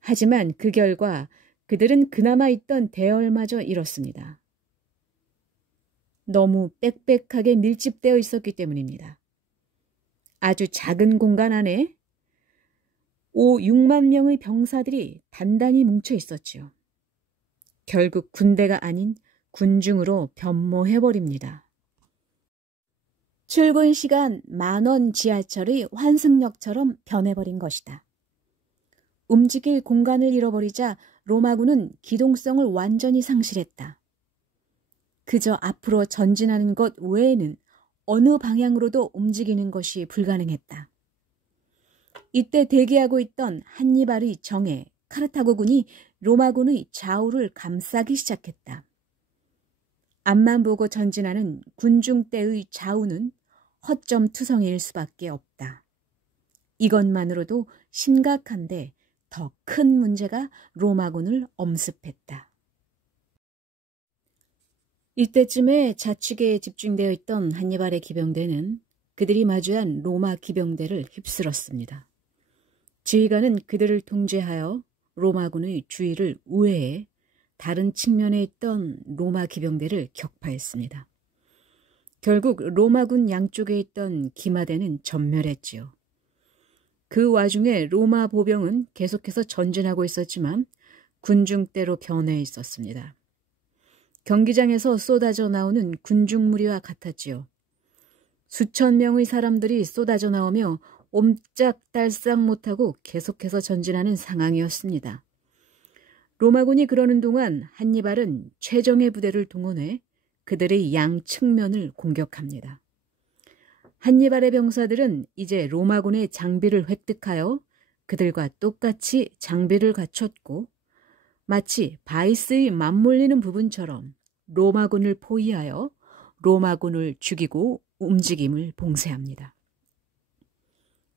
하지만 그 결과 그들은 그나마 있던 대열마저 잃었습니다. 너무 빽빽하게 밀집되어 있었기 때문입니다. 아주 작은 공간 안에 6만 명의 병사들이 단단히 뭉쳐 있었지요. 결국 군대가 아닌 군중으로 변모해버립니다. 출근 시간 10,000원 지하철의 환승역처럼 변해버린 것이다. 움직일 공간을 잃어버리자 로마군은 기동성을 완전히 상실했다. 그저 앞으로 전진하는 것 외에는 어느 방향으로도 움직이는 것이 불가능했다. 이때 대기하고 있던 한니발의 정예 카르타고군이 로마군의 좌우를 감싸기 시작했다. 앞만 보고 전진하는 군중대의 좌우는 허점투성이일 수밖에 없다. 이것만으로도 심각한데 더 큰 문제가 로마군을 엄습했다. 이때쯤에 좌측에 집중되어 있던 한니발의 기병대는 그들이 마주한 로마 기병대를 휩쓸었습니다. 지휘관은 그들을 통제하여 로마군의 주위를 우회해 다른 측면에 있던 로마 기병대를 격파했습니다. 결국 로마군 양쪽에 있던 기마대는 전멸했지요. 그 와중에 로마 보병은 계속해서 전진하고 있었지만 군중대로 변해 있었습니다. 경기장에서 쏟아져 나오는 군중 무리와 같았지요. 수천 명의 사람들이 쏟아져 나오며 옴짝달싹 못하고 계속해서 전진하는 상황이었습니다. 로마군이 그러는 동안 한니발은 최정예 부대를 동원해 그들의 양측면을 공격합니다. 한니발의 병사들은 이제 로마군의 장비를 획득하여 그들과 똑같이 장비를 갖췄고 마치 바이스의 맞물리는 부분처럼 로마군을 포위하여 로마군을 죽이고 움직임을 봉쇄합니다.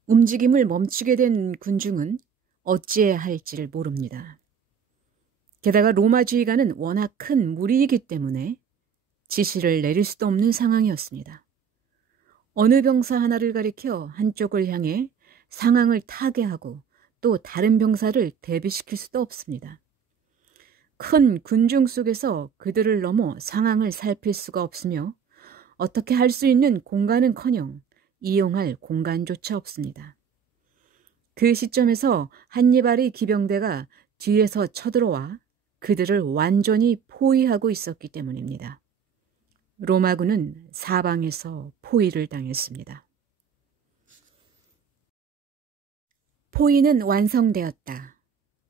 움직임을 멈추게 된 군중은 어찌해야 할지를 모릅니다. 게다가 로마 지휘관은 워낙 큰 무리이기 때문에 지시를 내릴 수도 없는 상황이었습니다. 어느 병사 하나를 가리켜 한쪽을 향해 상황을 타개하고 또 다른 병사를 대비시킬 수도 없습니다. 큰 군중 속에서 그들을 넘어 상황을 살필 수가 없으며 어떻게 할 수 있는 공간은커녕 이용할 공간조차 없습니다. 그 시점에서 한니발의 기병대가 뒤에서 쳐들어와 그들을 완전히 포위하고 있었기 때문입니다. 로마군은 사방에서 포위를 당했습니다. 포위는 완성되었다.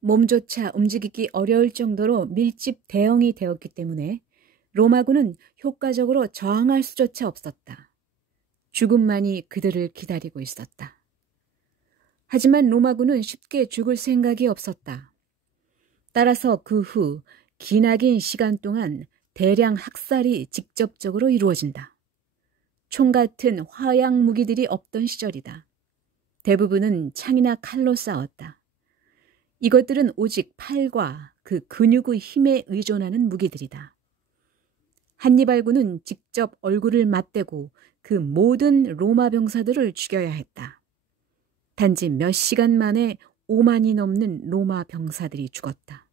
몸조차 움직이기 어려울 정도로 밀집 대형이 되었기 때문에 로마군은 효과적으로 저항할 수조차 없었다. 죽음만이 그들을 기다리고 있었다. 하지만 로마군은 쉽게 죽을 생각이 없었다. 따라서 그 후 기나긴 시간 동안 대량 학살이 직접적으로 이루어진다. 총 같은 화약 무기들이 없던 시절이다. 대부분은 창이나 칼로 싸웠다. 이것들은 오직 팔과 그 근육의 힘에 의존하는 무기들이다. 한니발군은 직접 얼굴을 맞대고 그 모든 로마 병사들을 죽여야 했다. 단지 몇 시간 만에 5만이 넘는 로마 병사들이 죽었다.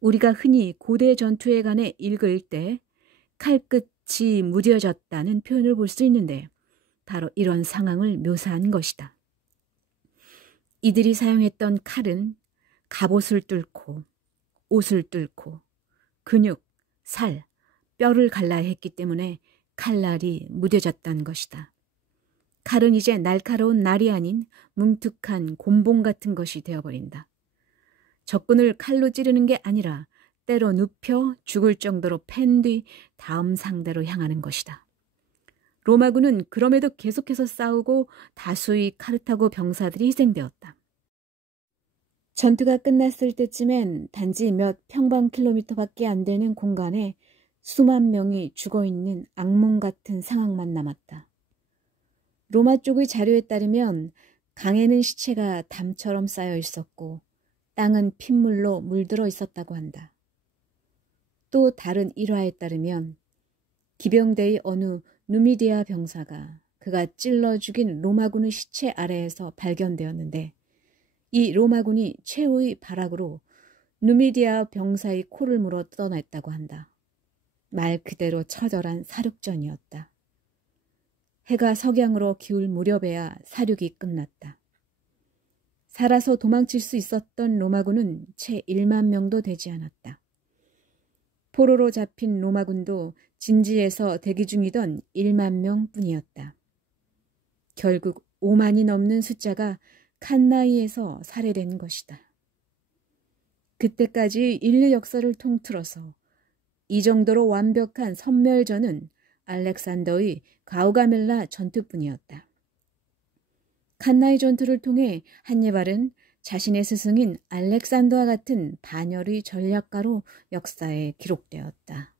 우리가 흔히 고대 전투에 관해 읽을 때 칼끝이 무뎌졌다는 표현을 볼 수 있는데 바로 이런 상황을 묘사한 것이다. 이들이 사용했던 칼은 갑옷을 뚫고 옷을 뚫고 근육, 살, 뼈를 갈라야 했기 때문에 칼날이 무뎌졌던 것이다. 칼은 이제 날카로운 날이 아닌 뭉툭한 곤봉 같은 것이 되어버린다. 적군을 칼로 찌르는 게 아니라 때로 눕혀 죽을 정도로 팬 뒤 다음 상대로 향하는 것이다. 로마군은 그럼에도 계속해서 싸우고 다수의 카르타고 병사들이 희생되었다. 전투가 끝났을 때쯤엔 단지 몇 평방킬로미터밖에 안 되는 공간에 수만 명이 죽어있는 악몽 같은 상황만 남았다. 로마 쪽의 자료에 따르면 강에는 시체가 담처럼 쌓여 있었고 땅은 핏물로 물들어 있었다고 한다. 또 다른 일화에 따르면 기병대의 어느 누미디아 병사가 그가 찔러 죽인 로마군의 시체 아래에서 발견되었는데 이 로마군이 최후의 발악으로 누미디아 병사의 코를 물어 뜯어냈다고 한다. 말 그대로 처절한 사륙전이었다. 해가 석양으로 기울 무렵에야 사륙이 끝났다. 살아서 도망칠 수 있었던 로마군은 채 1만 명도 되지 않았다. 포로로 잡힌 로마군도 진지에서 대기 중이던 1만 명뿐이었다. 결국 5만이 넘는 숫자가 칸나이에서 살해된 것이다. 그때까지 인류 역사를 통틀어서 이 정도로 완벽한 섬멸전은 알렉산더의 가우가멜라 전투뿐이었다. 칸나이 전투를 통해 한니발은 자신의 스승인 알렉산더와 같은 반열의 전략가로 역사에 기록되었다.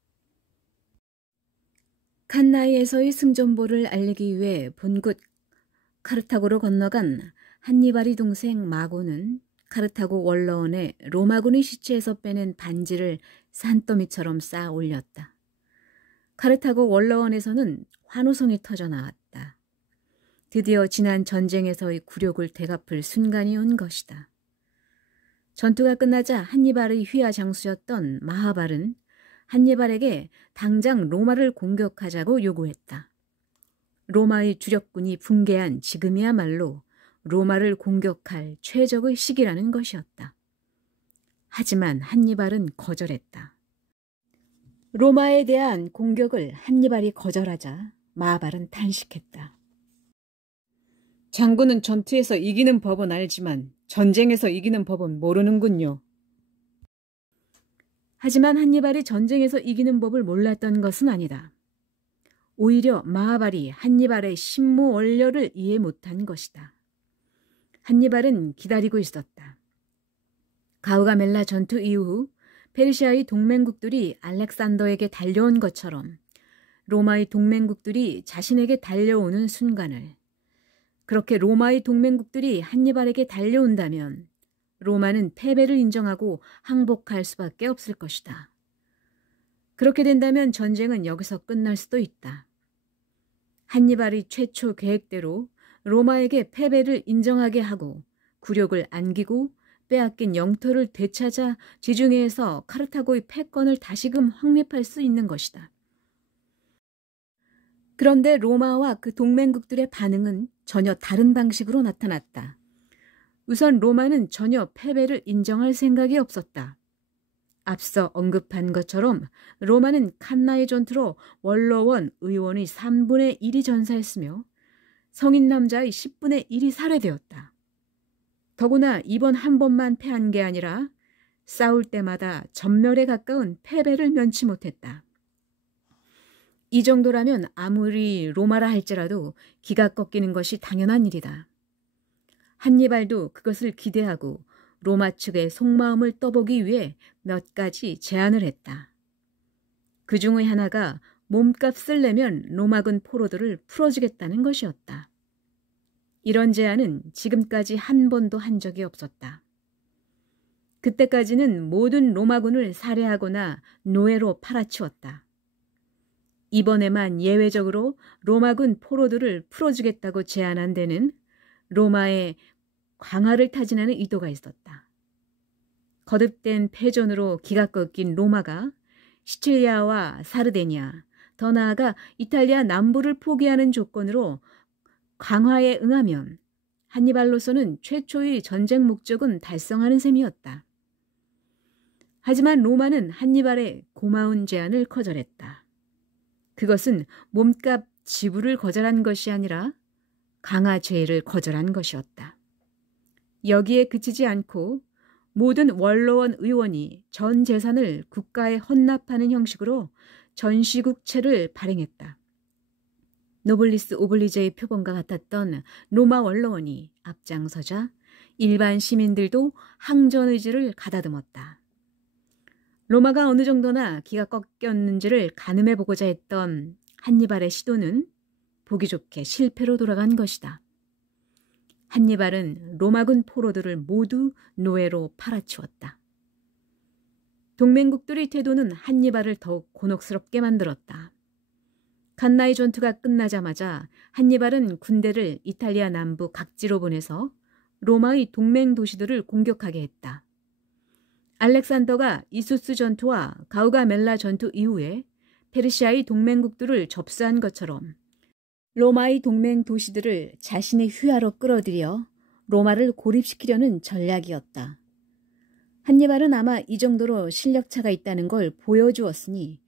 칸나이에서의 승전보를 알리기 위해 본국 카르타고로 건너간 한니발의 동생 마고는 카르타고 원로원에 로마군의 시체에서 빼낸 반지를 산더미처럼 쌓아 올렸다. 카르타고 원로원에서는 환호성이 터져 나왔다. 드디어 지난 전쟁에서의 굴욕을 되갚을 순간이 온 것이다. 전투가 끝나자 한니발의 휘하 장수였던 마하발은 한니발에게 당장 로마를 공격하자고 요구했다. 로마의 주력군이 붕괴한 지금이야말로 로마를 공격할 최적의 시기라는 것이었다. 하지만 한니발은 거절했다. 로마에 대한 공격을 한니발이 거절하자 마발은 탄식했다. 장군은 전투에서 이기는 법은 알지만 전쟁에서 이기는 법은 모르는군요. 하지만 한니발이 전쟁에서 이기는 법을 몰랐던 것은 아니다. 오히려 마하발이 한니발의 심모 원료를 이해 못한 것이다. 한니발은 기다리고 있었다. 가우가멜라 전투 이후 페르시아의 동맹국들이 알렉산더에게 달려온 것처럼 로마의 동맹국들이 자신에게 달려오는 순간을, 그렇게 로마의 동맹국들이 한니발에게 달려온다면 로마는 패배를 인정하고 항복할 수밖에 없을 것이다. 그렇게 된다면 전쟁은 여기서 끝날 수도 있다. 한니발의 최초 계획대로 로마에게 패배를 인정하게 하고 굴욕을 안기고 빼앗긴 영토를 되찾아 지중해에서 카르타고의 패권을 다시금 확립할 수 있는 것이다. 그런데 로마와 그 동맹국들의 반응은 전혀 다른 방식으로 나타났다. 우선 로마는 전혀 패배를 인정할 생각이 없었다. 앞서 언급한 것처럼 로마는 칸나의 전투로 원로원 의원의 3분의 1이 전사했으며 성인 남자의 10분의 1이 살해되었다. 더구나 이번 한 번만 패한 게 아니라 싸울 때마다 전멸에 가까운 패배를 면치 못했다. 이 정도라면 아무리 로마라 할지라도 기가 꺾이는 것이 당연한 일이다. 한니발도 그것을 기대하고 로마 측의 속마음을 떠보기 위해 몇 가지 제안을 했다. 그 중의 하나가 몸값을 내면 로마군 포로들을 풀어주겠다는 것이었다. 이런 제안은 지금까지 한 번도 한 적이 없었다. 그때까지는 모든 로마군을 살해하거나 노예로 팔아치웠다. 이번에만 예외적으로 로마군 포로들을 풀어주겠다고 제안한 데는 로마의 광화를 타진하는 의도가 있었다. 거듭된 패전으로 기가 꺾인 로마가 시칠리아와 사르데니아, 더 나아가 이탈리아 남부를 포기하는 조건으로 광화에 응하면 한니발로서는 최초의 전쟁 목적은 달성하는 셈이었다. 하지만 로마는 한니발의 고마운 제안을 거절했다. 그것은 몸값 지불을 거절한 것이 아니라 강화 제의를 거절한 것이었다. 여기에 그치지 않고 모든 원로원 의원이 전 재산을 국가에 헌납하는 형식으로 전시국채를 발행했다. 노블리스 오블리제의 표본과 같았던 로마 원로원이 앞장서자 일반 시민들도 항전 의지를 가다듬었다. 로마가 어느 정도나 기가 꺾였는지를 가늠해보고자 했던 한니발의 시도는 보기 좋게 실패로 돌아간 것이다. 한니발은 로마군 포로들을 모두 노예로 팔아치웠다. 동맹국들의 태도는 한니발을 더욱 곤혹스럽게 만들었다. 칸나의 전투가 끝나자마자 한니발은 군대를 이탈리아 남부 각지로 보내서 로마의 동맹 도시들을 공격하게 했다. 알렉산더가 이수스 전투와 가우가멜라 전투 이후에 페르시아의 동맹국들을 접수한 것처럼 로마의 동맹 도시들을 자신의 휘하로 끌어들여 로마를 고립시키려는 전략이었다. 한니발은 아마 이 정도로 실력차가 있다는 걸 보여주었으니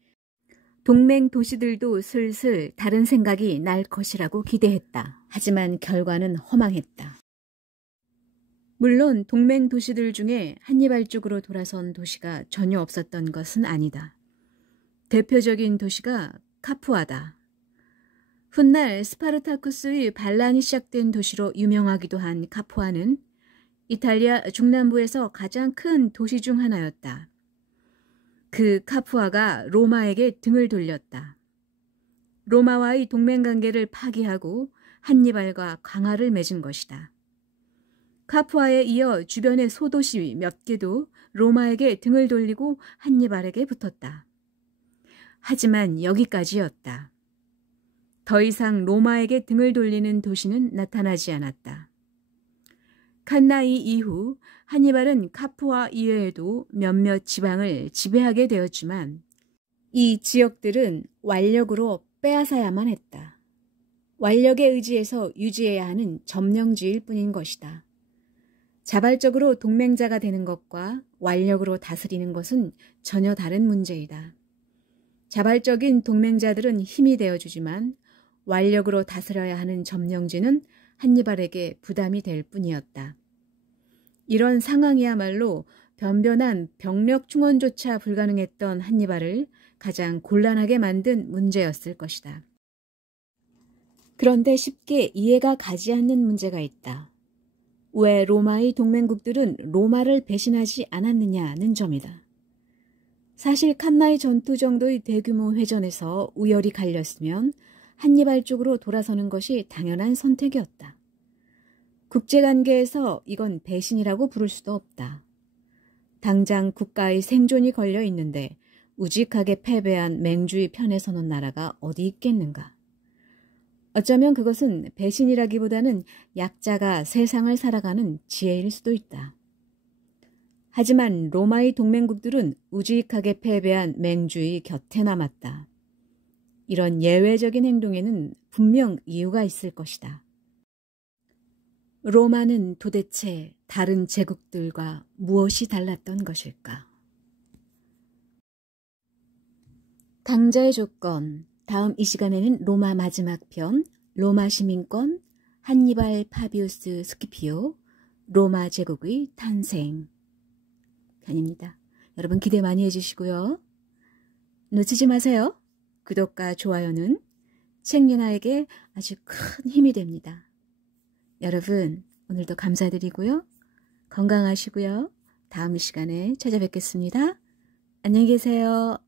동맹 도시들도 슬슬 다른 생각이 날 것이라고 기대했다. 하지만 결과는 허망했다. 물론 동맹 도시들 중에 한니발 쪽으로 돌아선 도시가 전혀 없었던 것은 아니다. 대표적인 도시가 카푸아다. 훗날 스파르타쿠스의 반란이 시작된 도시로 유명하기도 한 카푸아는 이탈리아 중남부에서 가장 큰 도시 중 하나였다. 그 카푸아가 로마에게 등을 돌렸다. 로마와의 동맹관계를 파기하고 한니발과 강화를 맺은 것이다. 카푸아에 이어 주변의 소도시 몇 개도 로마에게 등을 돌리고 한니발에게 붙었다. 하지만 여기까지였다. 더 이상 로마에게 등을 돌리는 도시는 나타나지 않았다. 칸나이 이후 한니발은 카푸아 이외에도 몇몇 지방을 지배하게 되었지만 이 지역들은 완력으로 빼앗아야만 했다. 완력에 의지해서 유지해야 하는 점령지일 뿐인 것이다. 자발적으로 동맹자가 되는 것과 완력으로 다스리는 것은 전혀 다른 문제이다. 자발적인 동맹자들은 힘이 되어주지만 완력으로 다스려야 하는 점령지는 한니발에게 부담이 될 뿐이었다. 이런 상황이야말로 변변한 병력 충원조차 불가능했던 한니발을 가장 곤란하게 만든 문제였을 것이다. 그런데 쉽게 이해가 가지 않는 문제가 있다. 왜 로마의 동맹국들은 로마를 배신하지 않았느냐는 점이다. 사실 칸나의 전투 정도의 대규모 회전에서 우열이 갈렸으면 한니발 쪽으로 돌아서는 것이 당연한 선택이었다. 국제관계에서 이건 배신이라고 부를 수도 없다. 당장 국가의 생존이 걸려 있는데 우직하게 패배한 맹주의 편에 서는 나라가 어디 있겠는가. 어쩌면 그것은 배신이라기보다는 약자가 세상을 살아가는 지혜일 수도 있다. 하지만 로마의 동맹국들은 우직하게 패배한 맹주의 곁에 남았다. 이런 예외적인 행동에는 분명 이유가 있을 것이다. 로마는 도대체 다른 제국들과 무엇이 달랐던 것일까? 강자의 조건. 다음 이 시간에는 로마 마지막 편, 로마 시민권, 한니발 파비우스 스키피오, 로마 제국의 탄생 편입니다. 여러분 기대 많이 해주시고요. 놓치지 마세요. 구독과 좋아요는 책예나에게 아주 큰 힘이 됩니다. 여러분 오늘도 감사드리고요. 건강하시고요. 다음 시간에 찾아뵙겠습니다. 안녕히 계세요.